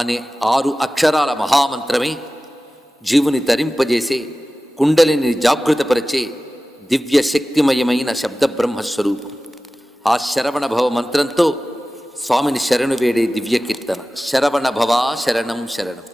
అనే 6 అక్షరాల మహామంత్రమే జీవుని తరింపజేసే, కుండలిని జాగృతపరిచే దివ్య శక్తిమయమైన శబ్దబ్రహ్మస్వరూపం. ఆ శరవణ భవ మంత్రంతో స్వామిని శరణు వేడే దివ్య కీర్తన శరవణ భవా శరణం శరణం.